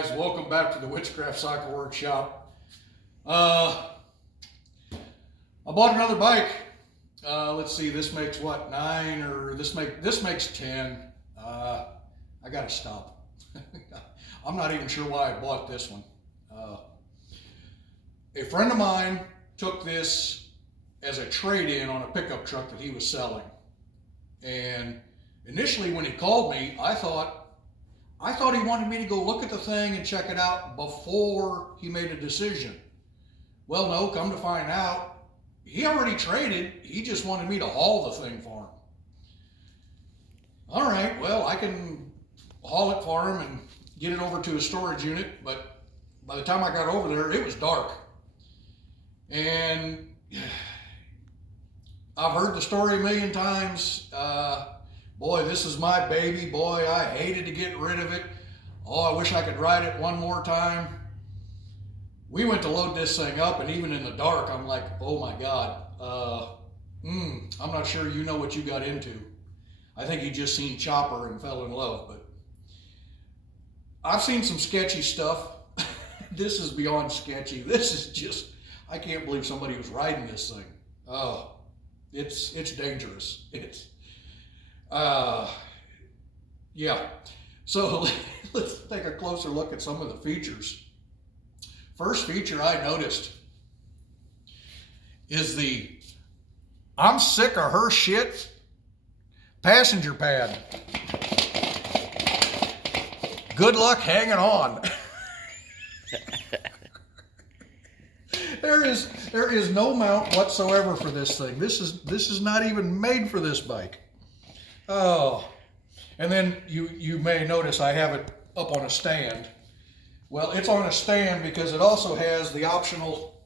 guys, welcome back to the Witchcraft Cycle Workshop. I bought another bike. Let's see, this makes what, 9 or this makes 10. I gotta stop. I'm not even sure why I bought this one. A friend of mine took this as a trade-in on a pickup truck that he was selling. And initially when he called me, I thought he wanted me to go look at the thing and check it out before he made a decision. Well, no, come to find out, he already traded. He just wanted me to haul the thing for him. All right, well, I can haul it for him and get it over to a storage unit, but by the time I got over there, it was dark. And I've heard the story a million times. Boy, this is my baby. Boy, I hated to get rid of it. Oh, I wish I could ride it one more time. We went to load this thing up, and even in the dark, I'm like, oh my God. I'm not sure you know what you got into. I think you just seen Chopper and fell in love, but I've seen some sketchy stuff. This is beyond sketchy. This is just, I can't believe somebody was riding this thing. Oh, it's dangerous. Yeah. So let's take a closer look at some of the features. First feature I noticed is the "I'm sick of her shit" passenger pad. Good luck hanging on. There is no mount whatsoever for this thing. This is not even made for this bike. Oh, and then you may notice I have it up on a stand. Well, it's on a stand because it also has the optional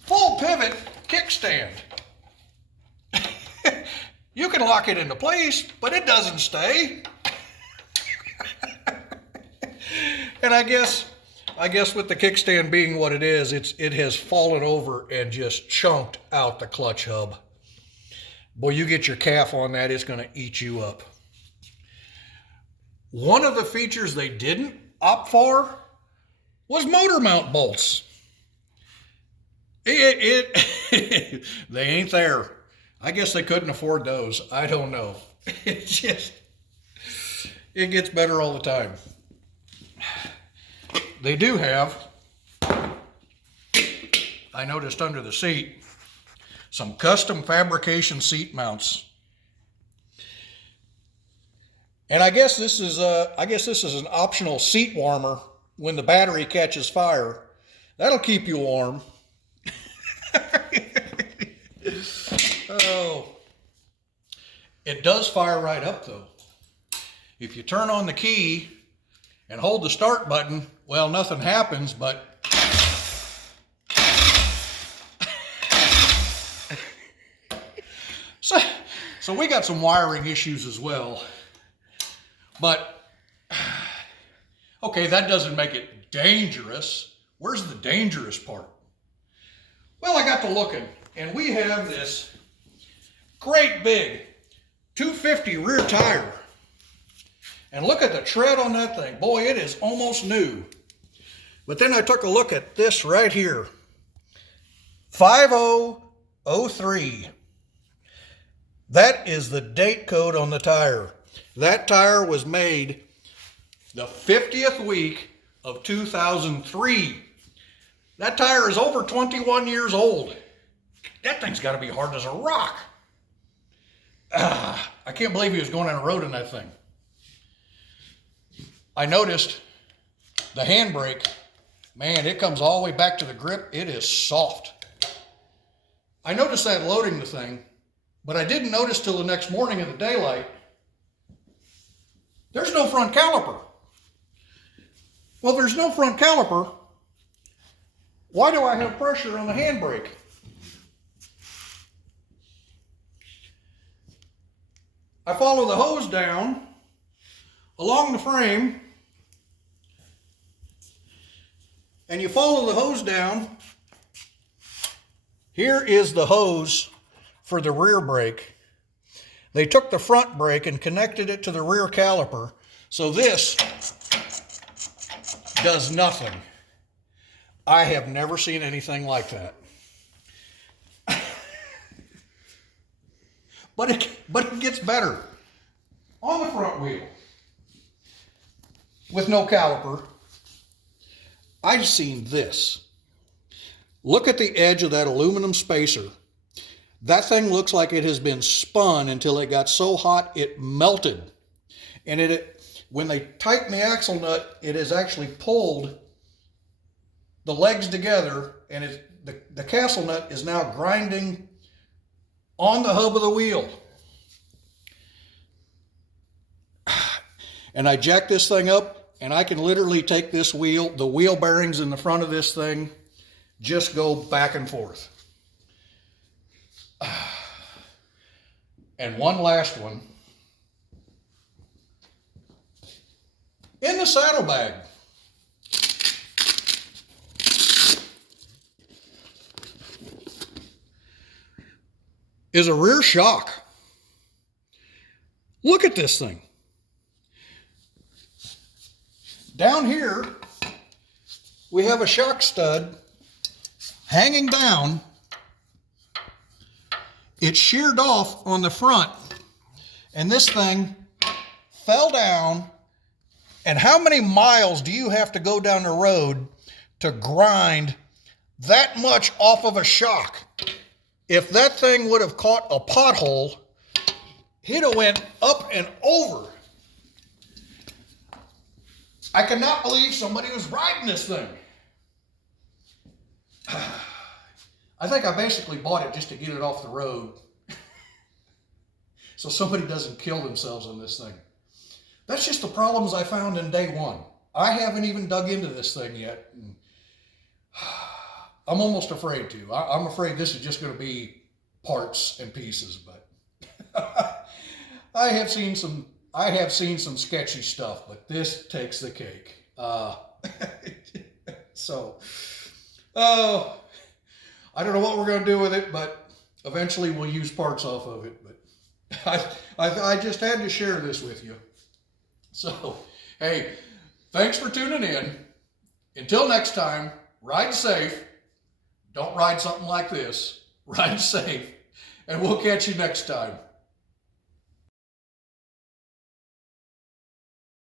full pivot kickstand. You can lock it into place, but it doesn't stay. And I guess with the kickstand being what it is, it has fallen over and just chunked out the clutch hub. Boy, you get your calf on that, it's going to eat you up. One of the features they didn't opt for was motor mount bolts. They ain't there. I guess they couldn't afford those. I don't know. It gets better all the time. They do have, I noticed under the seat, some custom fabrication seat mounts. And I guess this is an optional seat warmer when the battery catches fire. That'll keep you warm. Oh. It does fire right up though. If you turn on the key and hold the start button, well, nothing happens, but so we got some wiring issues as well. But okay, that doesn't make it dangerous. Where's the dangerous part? Well, I got to looking, and we have this great big 250 rear tire. And look at the tread on that thing. Boy, it is almost new. But then I took a look at this right here. 5003. That is the date code on the tire. That tire was made the 50th week of 2003. That tire is over 21 years old. That thing's got to be hard as a rock. I can't believe he was going on a road in that thing. I noticed the handbrake, man, it comes all the way back to the grip. It is soft. I noticed that loading the thing, but I didn't notice till the next morning in the daylight. There's no front caliper. Well, there's no front caliper. Why do I have pressure on the handbrake? I follow the hose down along the frame, and you follow the hose down. Here is the hose for the rear brake. They took the front brake and connected it to the rear caliper. So this does nothing. I have never seen anything like that. But it gets better. On the front wheel, with no caliper, I've seen this. Look at the edge of that aluminum spacer. That thing looks like it has been spun until it got so hot it melted. And when they tighten the axle nut, it has actually pulled the legs together, and the castle nut is now grinding on the hub of the wheel. And I jack this thing up, and I can literally take this wheel, the wheel bearings in the front of this thing, just go back and forth. And one last one. In the saddlebag is a rear shock. Look at this thing. Down here, we have a shock stud hanging down. It's sheared off on the front, and this thing fell down. And how many miles do you have to go down the road to grind that much off of a shock? If that thing would have caught a pothole, he'd have went up and over. I cannot believe somebody was riding this thing. I think I basically bought it just to get it off the road so somebody doesn't kill themselves on this thing. That's just the problems I found in day one. I haven't even dug into this thing yet. I'm almost afraid to. I'm afraid this is just going to be parts and pieces, but I have seen some sketchy stuff, but this takes the cake. I don't know what we're going to do with it, but eventually we'll use parts off of it. But I just had to share this with you. So, hey, thanks for tuning in. Until next time, ride safe. Don't ride something like this. Ride safe. And we'll catch you next time.